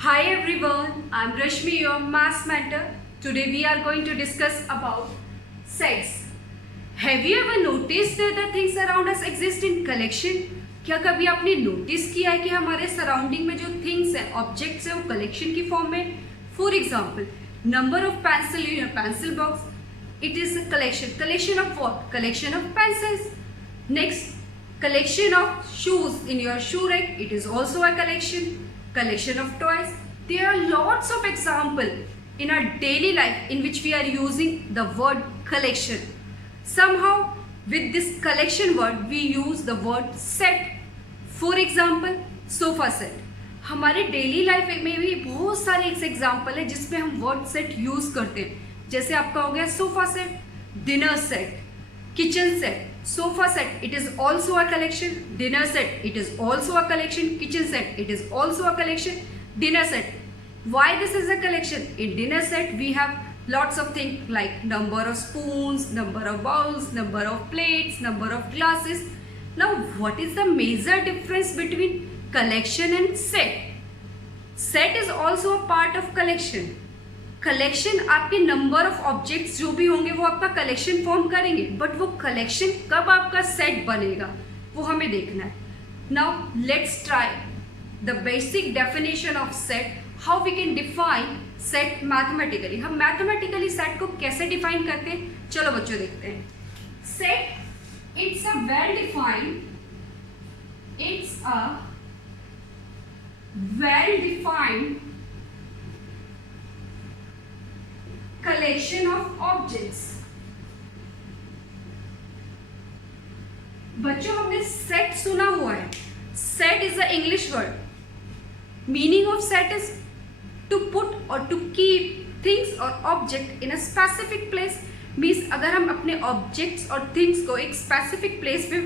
Hi everyone, I'm Rashmi, your maths mentor. Today we are going to discuss about sets. Have you ever noticed that the things around us exist in collection? क्या कभी आपने notice किया है कि हमारे surrounding में जो things हैं, ऑब्जेक्ट्स हैं, वो कलेक्शन की फॉर्म में? For example, number of pencil in your pencil box, it is a collection. Collection of what? Collection of pencils. Next, collection of shoes in your shoe rack, it is also a collection of toys. There are lots of examples in our daily life in which we are using the word collection. Somehow with this collection word we use the word set. For example, sofa set. हमारे daily life में भी बहुत सारे example है जिसमें हम word set use करते हैं. जैसे आपका हो गया sofa set, dinner set, kitchen set. Sofa set, it is also a collection. Dinner set, it is also a collection. Kitchen set, it is also a collection. Dinner set, why this is a collection? In dinner set we have lots of things like number of spoons, number of bowls, number of plates, number of glasses. Now what is the major difference between collection and set? Set is also a part of collection. Collection आपके number of objects जो भी होंगे वो आपका collection form करेंगे, but वो collection कब आपका सेट बनेगा वो हमें देखना है. Now let's try the basic definition of set, how we can define set mathematically. हम मैथमेटिकली सेट को कैसे डिफाइन करते हैं, चलो बच्चों देखते हैं. Set it's a well defined collection of objects. बच्चों हमने सेट सुना हुआ है. Set is a English word. Meaning of set is to put और टू कीप थिंग्स और object in a specific place. Means अगर हम अपने ऑब्जेक्ट्स और थिंग्स को एक स्पेसिफिक प्लेस पे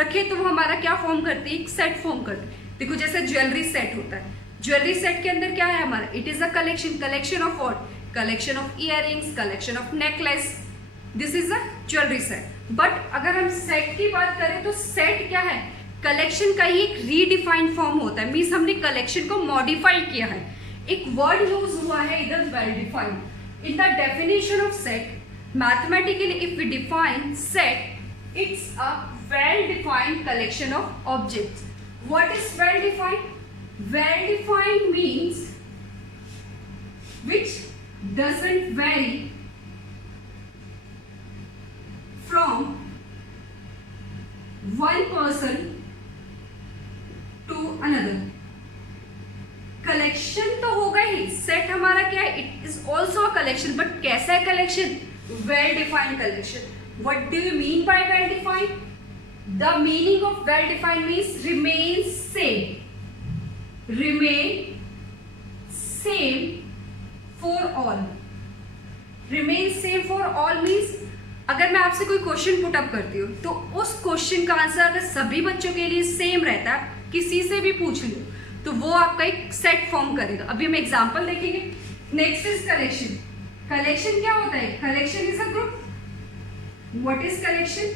रखें तो वो हमारा क्या फॉर्म करती है, एक सेट फॉर्म करती है. देखो जैसे ज्वेलरी सेट होता है, ज्वेलरी सेट के अंदर क्या है हमारा, it is a collection of what, collection of earrings, collection of necklace. This is a jewellery set. But अगर हम सेट की बात करें तो सेट क्या है, कलेक्शन का ही एक रीडिफाइंड फॉर्म होता है. मीन्स हमने कलेक्शन को मॉडिफाई किया है. एक वर्ड यूज हुआ है इधर well defined. In the definition of set mathematically if we define set, it's a well defined collection of objects. What is well defined? Well defined means which doesn't vary from one person to another. Collection तो होगा ही. Set हमारा क्या है, it is also a collection. But कैसा है collection? Well defined collection. What do you mean by well defined? The meaning of well defined means remain same. For all. Remain same for all means अगर मैं आपसे कोई question put up करती हूँ तो उस क्वेश्चन का आंसर अगर सभी बच्चों के लिए सेम रहता है, किसी से भी पूछ लो तो वो आपका एक सेट फॉर्म करेगा. अभी हम एग्जांपल देखेंगे. Next is collection. कलेक्शन क्या होता है? Collection is a group. What is collection?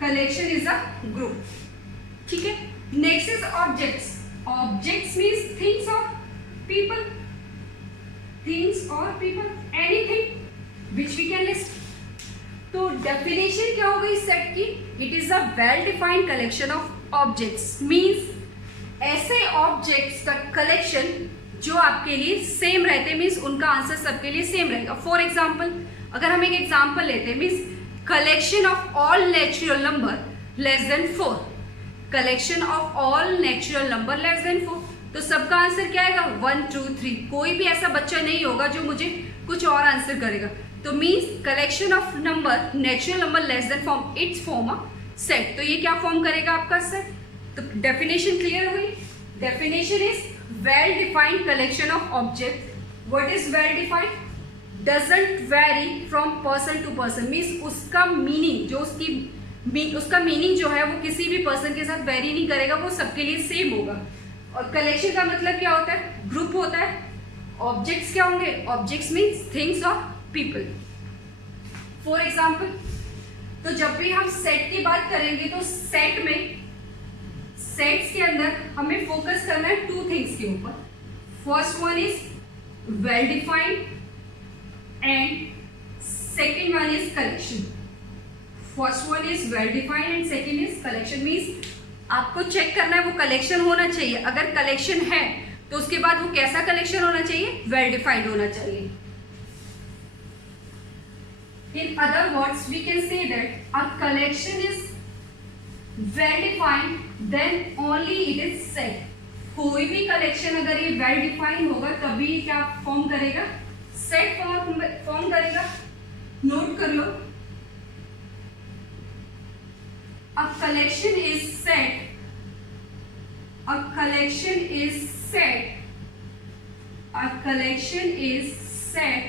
Collection is a group. ठीक है. Next is objects. Objects means things और people. Things or people, anything which we can list. तो definition क्या हो गई सेट की? It is a well defined collection of objects. Means ऐसे objects का कलेक्शन जो आपके लिए सेम रहते, मीन्स उनका आंसर सबके लिए सेम रहेगा. फॉर एग्जाम्पल अगर हम एक एग्जाम्पल लेते हैं, means collection of all natural number less then 4. Collection of all natural number less then 4. तो सबका आंसर क्या आएगा? 1 2 3. कोई भी ऐसा बच्चा नहीं होगा जो मुझे कुछ और आंसर करेगा. तो means collection of number natural number less than form, its form a set. तो ये क्या फॉर्म करेगा आपका सेट? तो डेफिनेशन क्लियर हुई. Definition is well defined collection of object. What is well defined? Doesn't vary from person to person. Means उसका meaning उसका meaning जो है वो किसी भी पर्सन के साथ वेरी नहीं करेगा, वो सबके लिए सेम होगा. और कलेक्शन का मतलब क्या होता है? ग्रुप होता है. ऑब्जेक्ट्स क्या होंगे? ऑब्जेक्ट्स मीन्स थिंग्स और पीपल. फॉर एग्जाम्पल, तो जब भी हम सेट की बात करेंगे तो सेट में सेट्स के अंदर हमें फोकस करना है टू थिंग्स के ऊपर. First one is well defined and second one is collection. First one is well defined and second is collection. Means आपको चेक करना है वो कलेक्शन होना चाहिए. अगर कलेक्शन है तो उसके बाद वो कैसा कलेक्शन होना चाहिए? वेल डिफाइंड होना चाहिए. In other words, we can say that a collection is well defined, then only it is set. कोई भी कलेक्शन अगर ये well defined होगा तभी क्या फॉर्म करेगा? सेट फॉर्म करेगा. नोट कर लो. A collection is set. A collection is set. A collection is set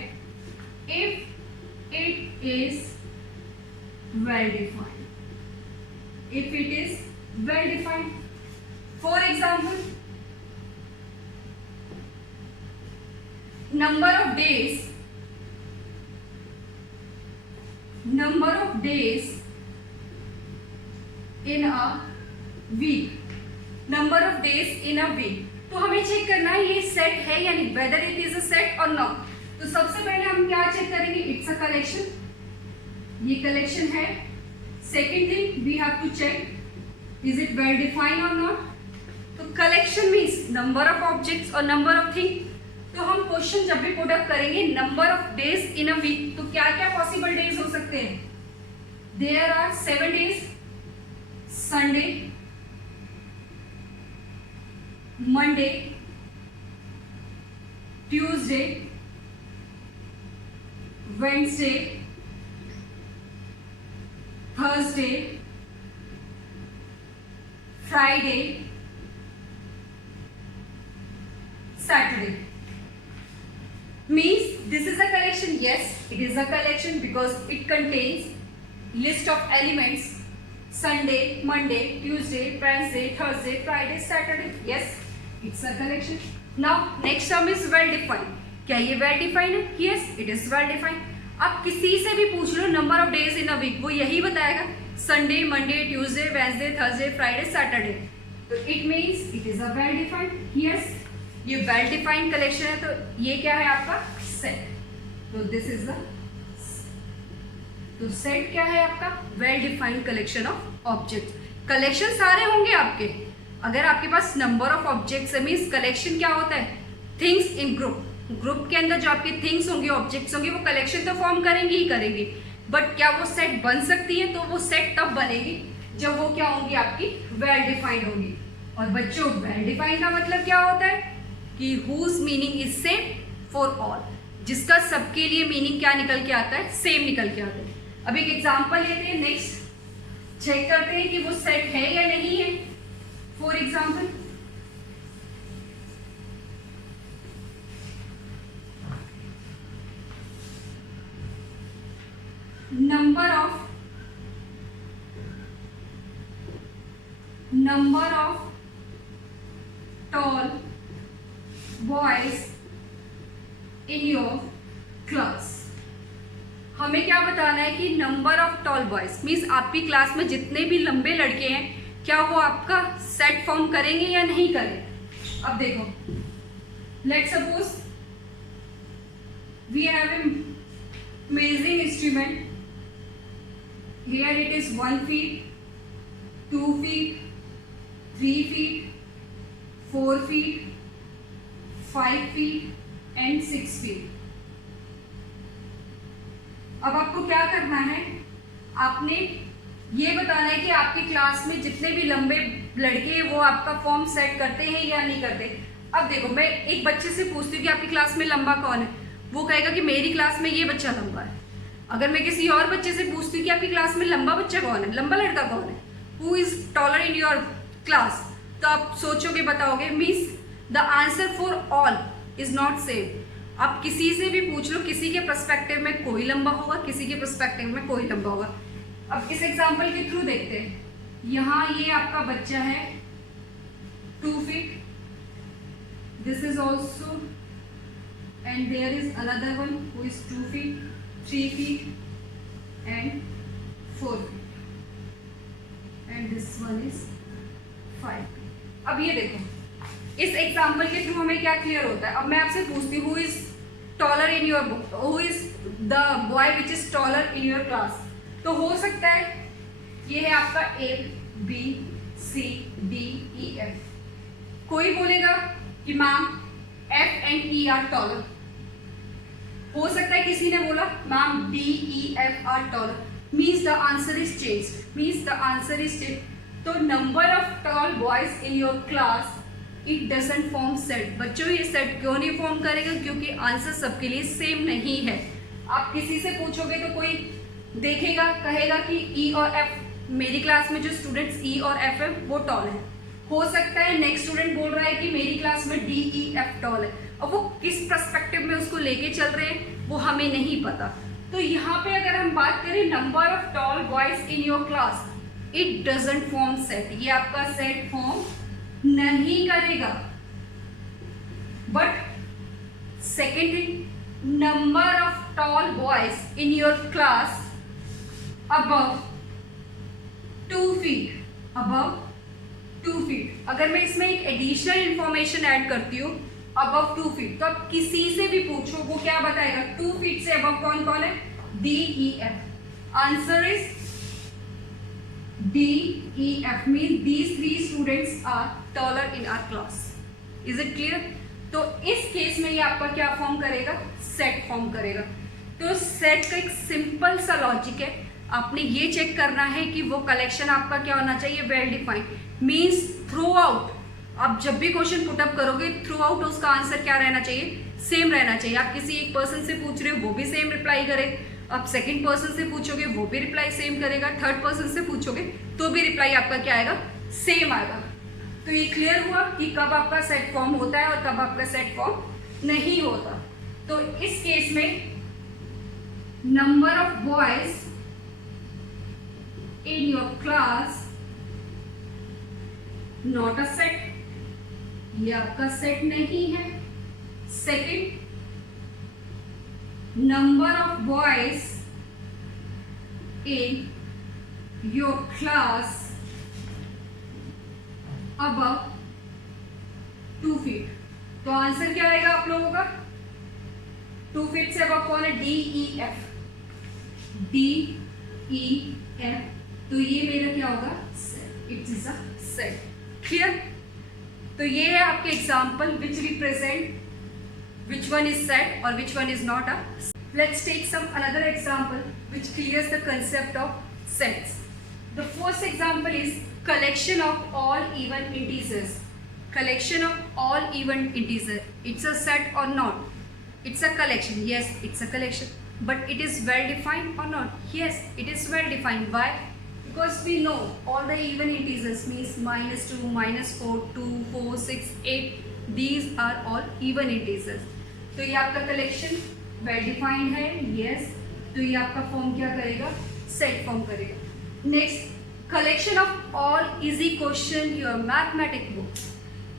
if it is well defined. If it is well defined. For example, number of days in a week. Number of days in a week. तो हमें check करना है ये set है या नहीं, whether it is a set or not. तो सबसे पहले हम क्या चेक करेंगे? It's a collection. ये कलेक्शन है. Second thing we have to check is it well defined और नॉट. तो collection means number of objects और नंबर ऑफ थिंग. तो हम क्वेश्चन जब भी पुट अप करेंगे number of days in a week, तो क्या क्या पॉसिबल डेज हो सकते हैं? There are 7 days. Sunday, Monday, Tuesday, Wednesday, Thursday, Friday, Saturday. Means this is a collection. Yes, it is a collection because it contains list of elements. Sunday, Monday, Tuesday, Wednesday, Thursday, Friday, Saturday. Yes, it's a collection. Now next term is well defined. क्या ये well defined है? Yes, it is well defined. आप किसी से भी पूछ लो number of days in a week, वो यही बताएगा. Sunday, Monday, Tuesday, Wednesday, Thursday, Friday, Saturday. तो it means it is a well defined. Yes, ये वेल डिफाइंड कलेक्शन है. तो ये क्या है आपका? सेट. तो दिस इज द, तो सेट क्या है आपका? Well defined collection of objects. Collection सारे होंगे आपके. अगर आपके पास नंबर ऑफ ऑब्जेक्ट्स है मीन्स कलेक्शन क्या होता है? Things in group. ग्रुप के अंदर जो आपके थिंग्स होंगे, ऑब्जेक्ट्स होंगे, वो कलेक्शन तो फॉर्म करेंगी ही करेंगी. बट क्या वो सेट बन सकती है? तो वो सेट तब बनेगी जब वो क्या होंगी? आपकी वेल डिफाइंड होंगी. और बच्चों, वेल डिफाइंड का मतलब क्या होता है? कि whose meaning is same for all. जिसका सबके लिए मीनिंग क्या निकल के आता है? सेम निकल के आता है. अब एक एग्जाम्पल लेते हैं. नेक्स्ट चेक करते हैं कि वो सेट है या नहीं है. For example, number of tall boys in your class. हमें क्या बताना है कि number of tall boys means आपकी क्लास में जितने भी लंबे लड़के हैं क्या वो आपका सेट फॉर्म करेंगे या नहीं करेंगे. अब देखो, let suppose we have a measuring instrument. Here it is 1 feet, 2 feet, 3 feet, 4 feet, 5 feet and 6 feet. अब आपको क्या करना है? आपने ये बताना है कि आपकी क्लास में जितने भी लंबे लड़के वो आपका फॉर्म सेट करते हैं या नहीं करते. अब देखो, मैं एक बच्चे से पूछती हूँ कि आपकी क्लास में लंबा कौन है, वो कहेगा कि मेरी क्लास में ये बच्चा लंबा है. अगर मैं किसी और बच्चे से पूछती हूँ कि आपकी क्लास में लंबा बच्चा कौन है, लंबा लड़का कौन है, who is taller in your class, तो आप सोचोगे, बताओगे. Means the answer for all is not same. आप किसी से भी पूछ लो, किसी के पर्सपेक्टिव में कोई लंबा होगा, किसी के पर्सपेक्टिव में कोई लंबा होगा. अब इस एग्जाम्पल के थ्रू देखते हैं. यहाँ ये आपका बच्चा है 2 feet. This is also, and there is another one who is 2 feet, 3 feet and 4 feet, and this one is 5 feet. अब ये देखो, इस एग्जाम्पल के थ्रू हमें क्या क्लियर होता है? अब मैं आपसे पूछती हूँ, who is taller in your book, who is the boy which is taller in your class? तो हो सकता है ये है आपका A B C D E F। कोई बोलेगा कि ma'am F and E are taller. हो सकता है किसी ने बोला ma'am D E F are taller. Means the answer is change, means the answer is change. तो number of tall boys in your class it doesn't form set. बच्चों ये set क्यों नहीं फॉर्म करेगा? क्योंकि आंसर सबके लिए सेम नहीं है। आप किसी से पूछोगे तो कोई देखेगा, कहेगा कि E और F, मेरी क्लास में जो स्टूडेंट्स E और F है वो टॉल है। हो सकता है नेक्स्ट स्टूडेंट बोल रहा है कि मेरी क्लास में D E F टॉल है। अब वो किस पर्सपेक्टिव में उसको लेके चल रहे हैं वो हमें नहीं पता। तो यहाँ पे अगर हम बात करें number of tall boys in your class, it doesn't form set. ये आपका सेट फॉर्म नहीं करेगा। But second thing, number of tall boys in your class above 2 feet, above 2 feet। अगर मैं इसमें एक एडिशनल इंफॉर्मेशन ऐड करती हूँ above 2 feet, तो आप किसी से भी पूछो वो क्या बताएगा? 2 feet से above कौन कौन है? D E F। Answer is D E F, means these 3 students are taller in our class। Is it clear? तो इस केस में ये आपका क्या फॉर्म करेगा? सेट फॉर्म करेगा। तो सेट का एक सिंपल सा लॉजिक है, आपने ये चेक करना है कि वो कलेक्शन आपका क्या होना चाहिए? Well defined. Means through out आप जब भी क्वेश्चन पुटअप करोगे थ्रू आउट उसका आंसर क्या रहना चाहिए? सेम रहना चाहिए। आप किसी एक पर्सन से पूछ रहे हो वो भी सेम रिप्लाई करे, आप सेकंड पर्सन से पूछोगे वो भी रिप्लाई सेम करेगा, थर्ड पर्सन से पूछोगे तो भी रिप्लाई आपका क्या आएगा? सेम आएगा। तो ये क्लियर हुआ कि कब आपका सेट फॉर्म होता है और कब आपका सेट फॉर्म नहीं होता। तो इस केस में number of boys in your class not a set, ये आपका सेट नहीं है। Second, number of boys in your class above 2 feet। तो आंसर क्या आएगा आप लोगों का? 2 feet से above कौन है? D E F, D E F। तो ये मेरा क्या होगा? Set. It is a set. Clear? तो ये है आपके example which represent which one is set और which one is not a. Let's take some another example which clears the concept of sets. The first example is collection of all even integers। collection of all even integer, it's a set or not? It's a collection, yes it's a collection, but it is well defined or not? Yes it is well defined। Why? Because we know all the even integers means -2, -4, 2, 4, 6, 8, these are all even integers। तो ये आपका collection well defined है, yes। तो ये आपका form क्या करेगा? Set form करेगा। Next, collection of all easy question your mathematic book,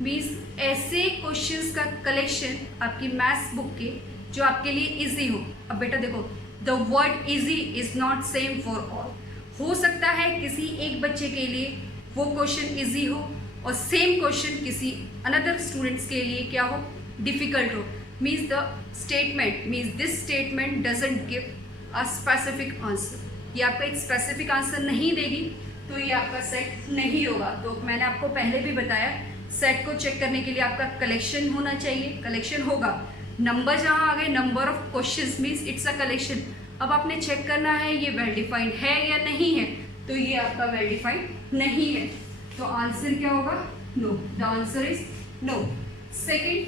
means ऐसे क्वेश्चंस का कलेक्शन आपकी मैथ्स बुक के जो आपके लिए इजी हो। अब बेटा देखो, the word easy is not same for all. हो सकता है किसी एक बच्चे के लिए वो क्वेश्चन इजी हो और सेम क्वेश्चन किसी अनदर स्टूडेंट्स के लिए क्या हो? डिफिकल्ट हो। Means the statement means this statement doesn't give a specific answer. ये आपका एक स्पेसिफिक आंसर नहीं देगी तो ये आपका सेट नहीं होगा। तो मैंने आपको पहले भी बताया, सेट को चेक करने के लिए आपका कलेक्शन होना चाहिए। कलेक्शन होगा, नंबर जहाँ आ गए, number of questions means it's a collection. अब आपने चेक करना है ये वेल डिफाइंड है या नहीं है, तो ये आपका वेल डिफाइंड नहीं है। तो आंसर क्या होगा? No. The answer is no. Second,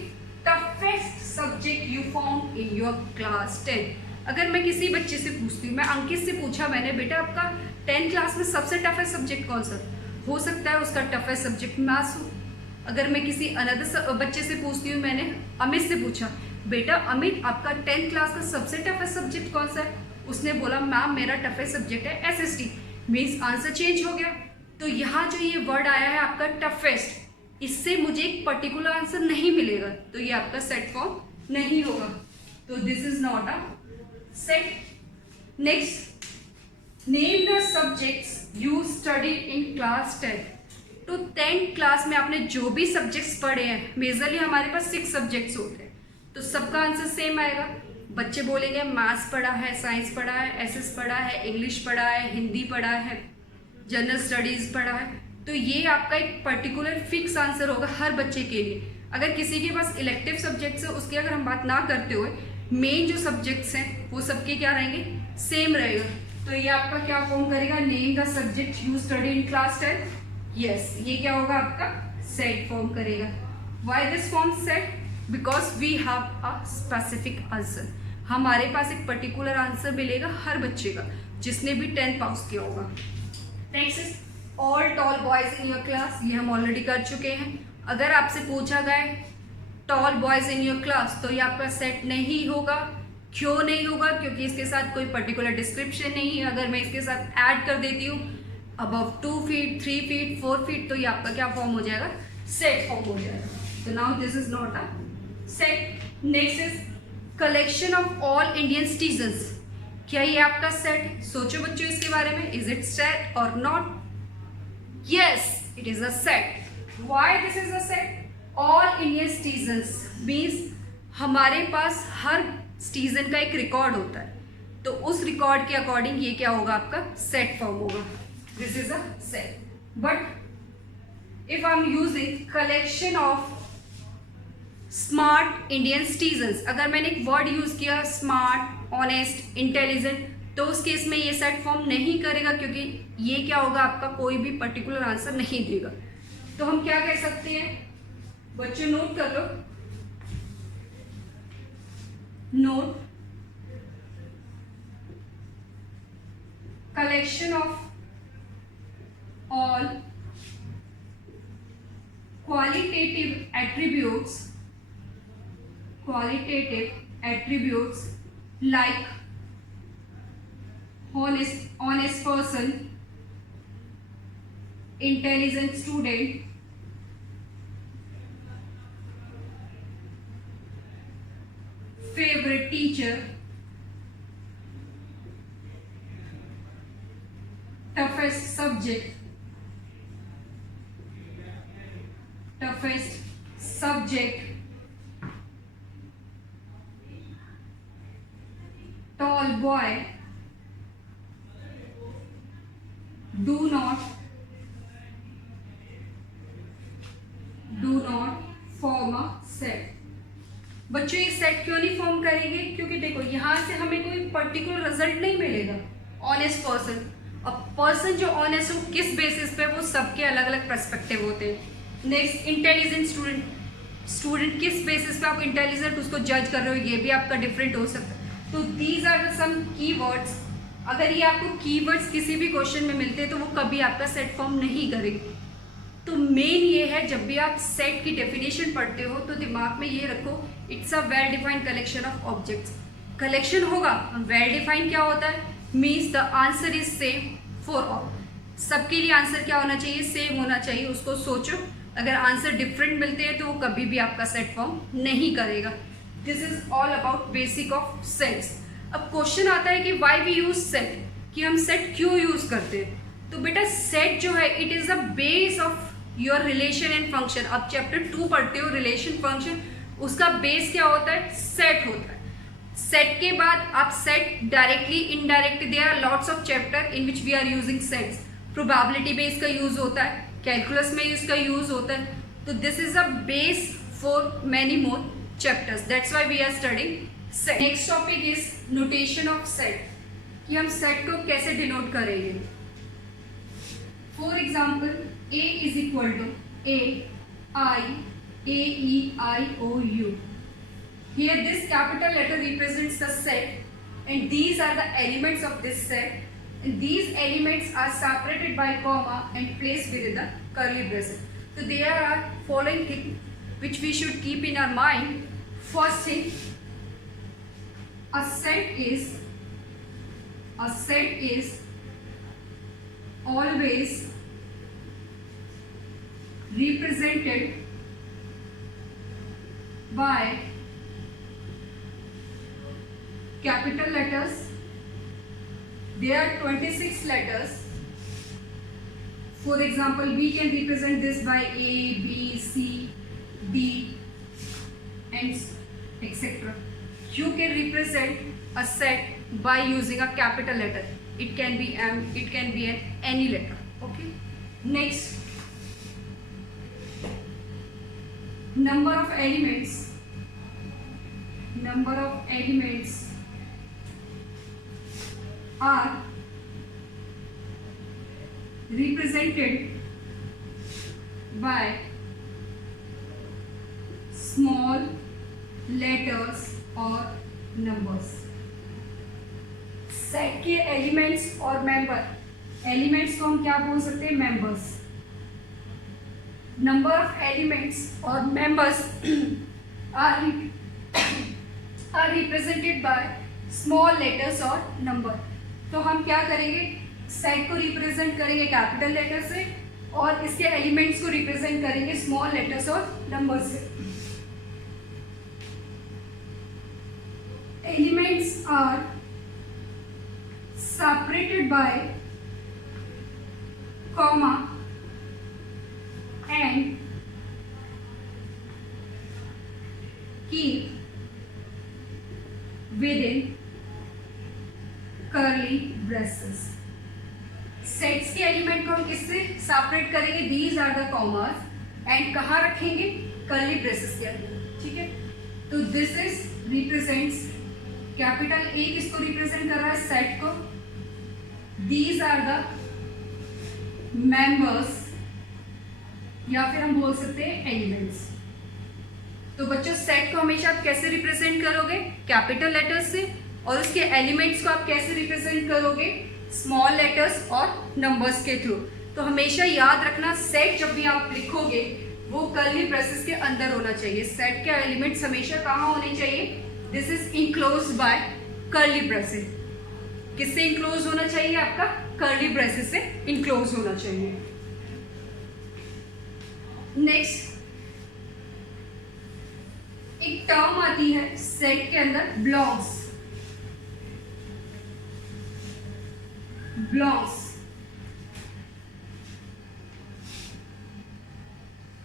toughest subject you found in your class 10। अगर मैं किसी बच्चे से पूछती हूँ, मैं अंकित से पूछा मैंने, बेटा आपका 10th क्लास में सबसे टफेस्ट सब्जेक्ट कौन सा? हो सकता है उसका टफेस्ट सब्जेक्ट मैथ्स हो। अगर मैं किसी अनदर बच्चे से पूछती हूँ, मैंने अमित से पूछा, बेटा अमित आपका 10th क्लास का सबसे टफेस्ट सब्जेक्ट कौन सा है? उसने बोला मैम मेरा टफेस्ट सब्जेक्ट है SST। मीन्स आंसर चेंज हो गया। तो यहाँ जो ये वर्ड आया है आपका टफेस्ट, इससे मुझे एक पर्टिकुलर आंसर नहीं मिलेगा, तो ये आपका सेट फॉर्म नहीं होगा। तो this is not a set. Next, name the subjects you study in class 10। तो 10th क्लास में आपने जो भी सब्जेक्ट्स पढ़े हैं, मेजरली हमारे पास 6 सब्जेक्ट्स होते हैं, तो सबका आंसर सेम आएगा। बच्चे बोलेंगे मैथ्स पढ़ा है, साइंस पढ़ा है, एसएस पढ़ा है, इंग्लिश पढ़ा है, हिंदी पढ़ा है, जनरल स्टडीज़ पढ़ा है, तो ये आपका एक पर्टिकुलर फिक्स आंसर होगा हर बच्चे के लिए। अगर किसी के पास इलेक्टिव सब्जेक्ट्स है, उसकी अगर हम बात ना करते हुए मेन जो सब्जेक्ट्स हैं वो सबके क्या रहेंगे, सेम रहेगा। तो ये आपका क्या फॉर्म करेगा, name the subject you study in class 10। Yes, ये क्या होगा आपका सेट फॉर्म करेगा। Why this form set, because we have a specific answer, हमारे पास एक पर्टिकुलर आंसर मिलेगा हर बच्चे का जिसने भी 10th पास किया होगा। Next is all toll boys in your class, ये हम ऑलरेडी कर चुके हैं। अगर आपसे पूछा गया tall boys in your class, तो ये आपका सेट नहीं होगा। क्यों नहीं होगा, क्योंकि इसके साथ कोई पर्टिकुलर डिस्क्रिप्शन नहीं है। अगर मैं इसके साथ ऐड कर देती हूँ अबव 2 फीट, 3 फीट, 4 फीट, तो ये आपका क्या फॉर्म हो जाएगा, सेट फॉर्म हो जाएगा। तो now this is not a set. Next is collection of all Indian citizens, क्या ये आपका सेट है? सोचो बच्चों इसके बारे में, इज इट सेट और not? Yes, it is a set. Why this is a set? All Indian citizens means हमारे पास हर सिटीजन का एक रिकॉर्ड होता है, तो उस रिकॉर्ड के अकॉर्डिंग ये क्या होगा, आपका सेट फॉर्म होगा। This is a set. But if I am using collection of smart Indian citizens, अगर मैंने एक वर्ड यूज किया स्मार्ट, ऑनेस्ट, इंटेलिजेंट, तो उस केस में ये सेट फॉर्म नहीं करेगा, क्योंकि ये क्या होगा, आपका कोई भी पर्टिकुलर आंसर नहीं देगा। तो हम क्या कह सकते हैं बच्चों, नोट कर लो, note collection of all qualitative attributes like honest person, intelligent student, favorite teacher, toughest subject, tall boy, do not form a set। बच्चों ये सेट क्यों नहीं फॉर्म करेंगे, क्योंकि देखो यहाँ से हमें कोई पर्टिकुलर रिजल्ट नहीं मिलेगा। ऑनेस्ट पर्सन, अब पर्सन जो ऑनेस्ट हो किस बेसिस पे, वो सबके अलग अलग पर्सपेक्टिव होते हैं। नेक्स्ट इंटेलिजेंट स्टूडेंट किस बेसिस पे आप इंटेलिजेंट उसको जज कर रहे हो, ये भी आपका डिफरेंट हो सकता है। तो दीज आर सम कीवर्ड्स, अगर ये आपको कीवर्ड्स किसी भी क्वेश्चन में मिलते हैं तो वो कभी आपका सेट फॉर्म नहीं करेंगे। तो मेन ये है, जब भी आप सेट की डेफिनेशन पढ़ते हो तो दिमाग में ये रखो, it's a well defined collection of objects. Collection होगा, वेल डिफाइंड क्या होता है, means the answer is same for all, सबके लिए आंसर क्या होना चाहिए, सेम होना चाहिए। उसको सोचो, अगर आंसर डिफरेंट मिलते हैं तो वो कभी भी आपका सेट फॉर्म नहीं करेगा। This is all about basic of sets. अब क्वेश्चन आता है कि वाई वी यूज सेट, कि हम सेट क्यों यूज करते हैं। तो बेटा सेट जो है it is the base of your relation and function. अब चैप्टर 2 पढ़ते हो रिलेशन फंक्शन, उसका बेस क्या होता है, सेट होता है। सेट के बाद आप set directly, indirectly, there are lots of chapter in which we are using sets. Probability में इसका यूज होता है, कैलकुलस में इसका यूज होता है। तो this is a base for many more chapters, that's why we are studying set. Next topic is notation of set, कि हम सेट को कैसे डिनोट करेंगे। For example A is equal to A-I-A-E-I-O-U. Here this capital letter represents the set and these are the elements of this set, and these elements are separated by comma and placed within the curly braces. So there are following things which we should keep in our mind. First thing, a set is always represented by capital letters. There are 26 letters For example, we can represent this by A, B, C, D and etc. You can represent a set by using a capital letter. It can be M, it can be any letter. Okay. Next, number of elements are represented by small letters or numbers. Set के elements और member, elements को हम क्या बोल सकते हैं? Members. Number of elements और members are represented by small letters और number. तो हम क्या करेंगे? सेट को रिप्रेजेंट करेंगे कैपिटल लेटर से और इसके एलिमेंट्स को रिप्रेजेंट करेंगे स्मॉल लेटर्स और नंबर से. Elements are separated by comma and keep within curly braces. Sets के एलिमेंट को हम किससे सेपरेट करेंगे? These are the commas and कहाँ रखेंगे? कर्ली ब्रेसेस के अंदर. ठीक है. तो this is represents, capital A किसको रिप्रेजेंट कर रहा है? सेट को. These are the members या फिर हम बोल सकते हैं एलिमेंट्स. तो बच्चों सेट को हमेशा आप कैसे रिप्रेजेंट करोगे? कैपिटल लेटर्स से. और उसके एलिमेंट्स को आप कैसे रिप्रेजेंट करोगे? स्मॉल लेटर्स और नंबर्स के थ्रू. तो हमेशा याद रखना सेट जब भी आप लिखोगे वो कर्ली ब्रेसेस के अंदर होना चाहिए. सेट के एलिमेंट्स हमेशा कहाँ होने चाहिए? This is enclosed bye curly braces. किससे इनक्लोज होना चाहिए? आपका कर्ली ब्रेसेस से इनक्लोज होना चाहिए. नेक्स्ट, एक टर्म आती है सेट के अंदर, blocks.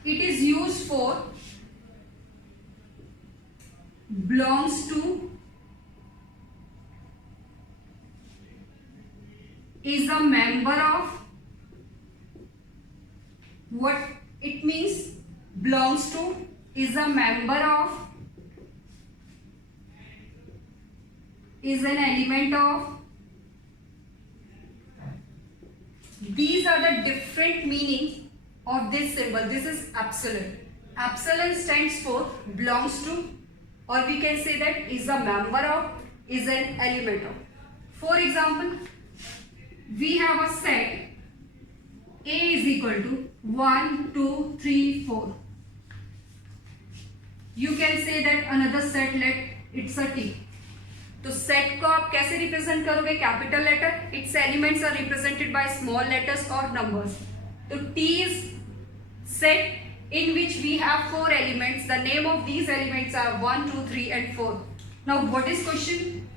It is used for belongs to, is a member of. What it means? Belongs to, is a member of, is an element of. These are the different meanings of this symbol. This is epsilon. Epsilon stands for belongs to, or we can say that is a member of, is an element of. For example, we have a set A is equal to 1, 2, 3, 4. You can say that another set, let it's a T. तो set को आप कैसे represent करोगे? Capital letter. Its elements are represented by small letters और numbers. तो T is set in which we have 4 elements. The name of these elements are 1, 2, 3 and 4. Now what is question?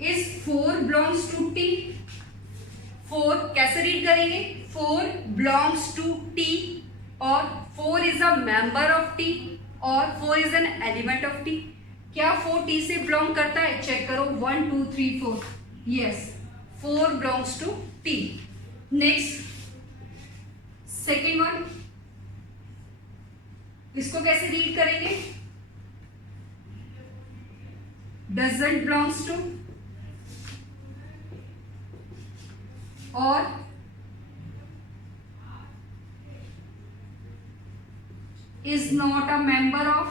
Is 4 belongs to T? 4 कैसे read करेंगे? 4 belongs to T, और 4 is a member of T, और 4 is an element of T. क्या 4 T से belong करता है? Check करो. 1, 2, 3, 4. Yes, 4 belongs to T. Next, second one. इसको कैसे रीड करेंगे? Doesn't belongs to, और is not a member of,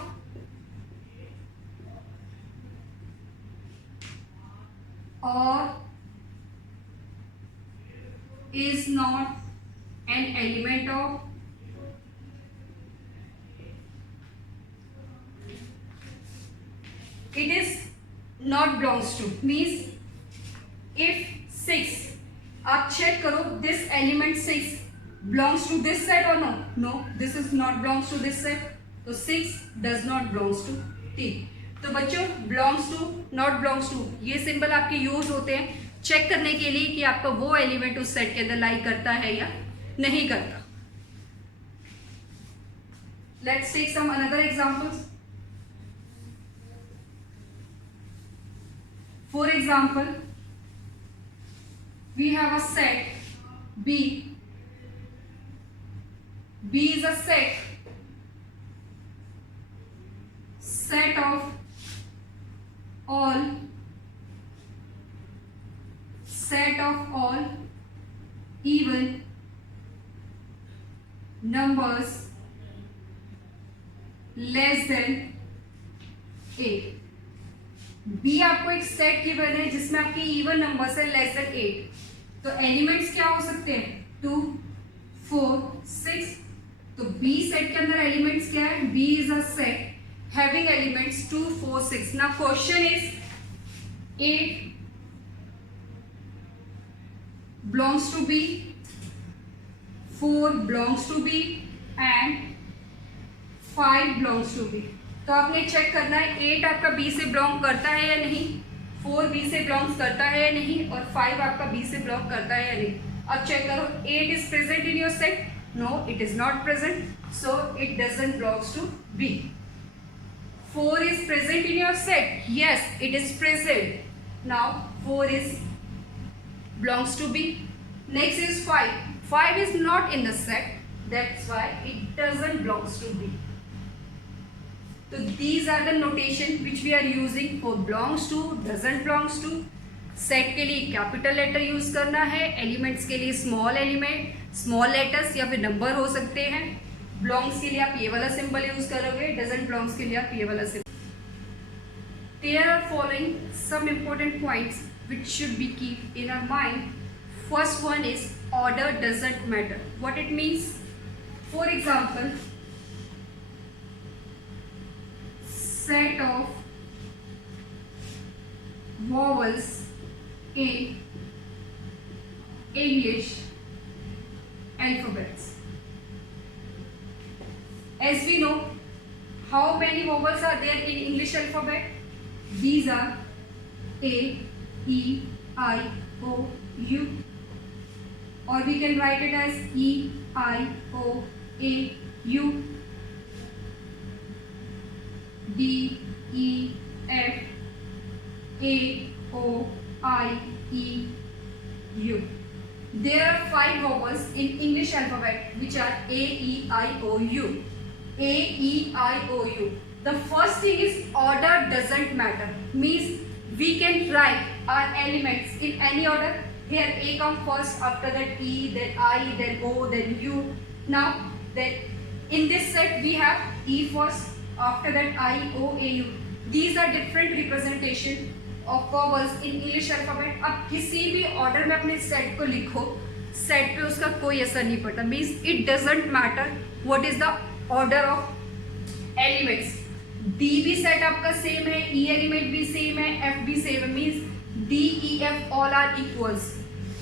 or is not an element of. It is not belongs to means if 6, आप check करो this element 6 belongs to this set or no? No, this is not belongs to this set. तो 6 does not belongs to T. तो बच्चों belongs to, not belongs to ये symbol आपके use होते हैं check करने के लिए कि आपका वो एलिमेंट उस सेट के अंदर लाई करता है या नहीं करता. Let's take some another examples. For example, we have a set B. B is a set of all even numbers less than 8. B आपको एक सेट गिवन है जिसमें आपके इवन नंबर्स है लेस देन 8. तो एलिमेंट्स क्या हो सकते हैं? 2, 4, 6. तो बी सेट के अंदर एलिमेंट्स क्या है? B is a set having elements 2, 4, 6. Now question is 8 belongs to B, 4 belongs to B and 5 belongs to B. तो आपने चेक करना है 8 आपका B से बिलोंग करता है या नहीं, 4 B से बिलोंग करता है या नहीं, और 5 आपका B से बिलोंग करता है या नहीं. अब चेक करो 8 is present in your set. No, it is not present, so it doesn't belongs to B. 4 is present in your set. Yes, it is present. Now 4 is belongs to B. Next is 5. 5 is not in the set. That's why it doesn't belongs to B. So these are the notation which we are using for belongs to, doesn't belongs to. Set के लिए capital letter use करना है, elements के लिए small element, small letters या फिर number हो सकते हैं. बिलोंग्स के लिए आप ये वाला सिंबल यूज करोगे, डजंट बिलोंग्स के लिए आप ये वाला symbol. There are following some important points which should be keep in our mind. First one is order doesn't matter. What it means? For example, set of vowels in English alphabets. As we know, how many vowels are there in English alphabet? These are A, E, I, O, U, or we can write it as E, I, O, A, U, D, E, F, A, O, I, E, U. There are 5 vowels in English alphabet which are A, E, I, O, U. A, E, I, O, U. The first thing is order doesn't matter. Means we can write our elements in any order. Here A comes first, after that E, then I, then O, then U. Now that in this set we have E first, after that I, O, A, U. These are different representation of vowels in English alphabet. अब किसी भी order में अपने set को लिखो, set पे उसका कोई असर नहीं पड़ता. Means it doesn't matter what is the order of elements. D भी सेट आपका सेम है, ई एलिमेंट भी सेम है, एफ भी सेम है. Means D E F all are equals.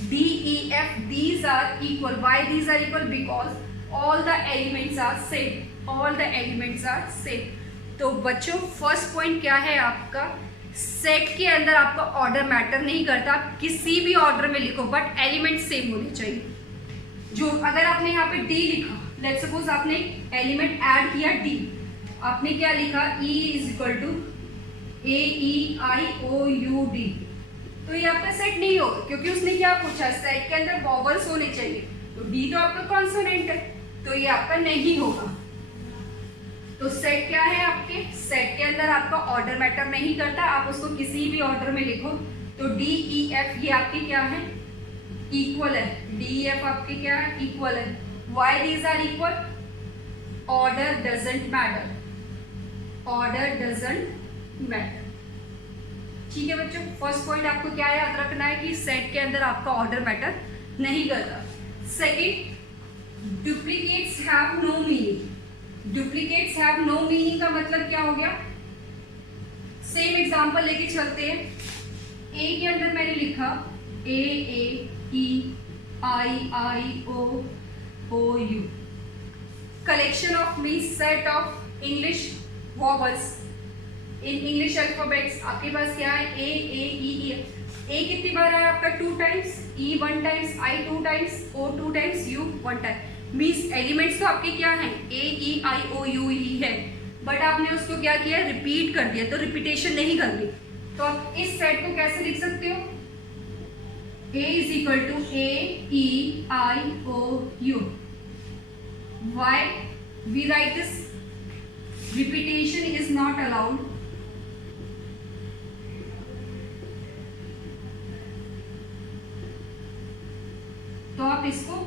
D E F these are equal. Why these are equal? Because all the elements are same. All the elements are same. तो बच्चों first point क्या है आपका? Set के अंदर आपका order matter नहीं करता. आप किसी भी ऑर्डर में लिखो बट एलिमेंट सेम होने चाहिए. जो अगर आपने यहाँ पे डी लिखा, लेट्स सपोज आपने एलिमेंट ऐड किया डी, आपने क्या लिखा? E is equal to A, E, I, O, U, D. तो ये आपका सेट नहीं होगा क्योंकि उसने क्या पूछा? सेट के अंदर वॉवल्स होने चाहिए. तो D तो आपका कॉन्सोनेंट है, तो ये आपका नहीं होगा. तो सेट क्या है आपके? सेट के अंदर आपका ऑर्डर मैटर नहीं करता. आप उसको किसी भी ऑर्डर में लिखो. तो D, E, F ये आपके क्या है? इक्वल है. D, E, F आपके क्या है? इक्वल है. Why these are equal? Order doesn't matter. Order doesn't matter. ठीक है बच्चों, फर्स्ट पॉइंट आपको क्या याद रखना है कि सेट के अंदर आपका ऑर्डर मैटर नहीं करता. Second, duplicates have no meaning. Duplicates have no meaning का मतलब क्या हो गया? सेम एग्जांपल लेके चलते हैं. ए के अंदर मैंने लिखा A, E, I, O, U. Collection of means set of English vowels in English alphabets आपके पास क्या है, ए ई ए कितनी बार है आपका 2 times, E 1 times, I 2 times, O 2 times, U 1 time. Means elements तो आपके क्या हैं, ए ई आई ओ यू ई है, बट आपने उसको क्या किया, रिपीट कर दिया, तो रिपीटेशन नहीं करनी। तो आप इस सेट को कैसे लिख सकते हो, A is equal to A E I O U. Why we write this? Repetition is not allowed. तो आप इसको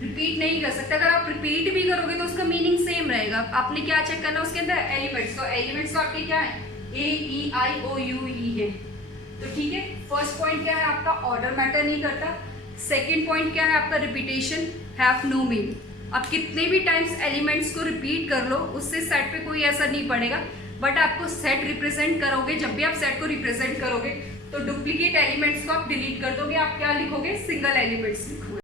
रिपीट नहीं कर सकते। अगर आप रिपीट भी करोगे तो उसका मीनिंग सेम रहेगा। आपने क्या चेक करना उसके अंदर, एलिमेंट्स। तो एलिमेंट्स तो आपके क्या है, ए ई आई ओ यू ई है। तो ठीक है, फर्स्ट पॉइंट क्या है आपका, ऑर्डर मैटर नहीं करता। सेकंड पॉइंट क्या है आपका, रिपीटेशन हैव नो मीनिंग। आप कितने भी टाइम्स एलिमेंट्स को रिपीट कर लो, उससे सेट पे कोई असर नहीं पड़ेगा, बट आपको सेट रिप्रेजेंट करोगे, जब भी आप सेट को रिप्रेजेंट करोगे तो डुप्लीकेट एलिमेंट्स को आप डिलीट कर दोगे, आप क्या लिखोगे, सिंगल एलिमेंट्स लिखोगे।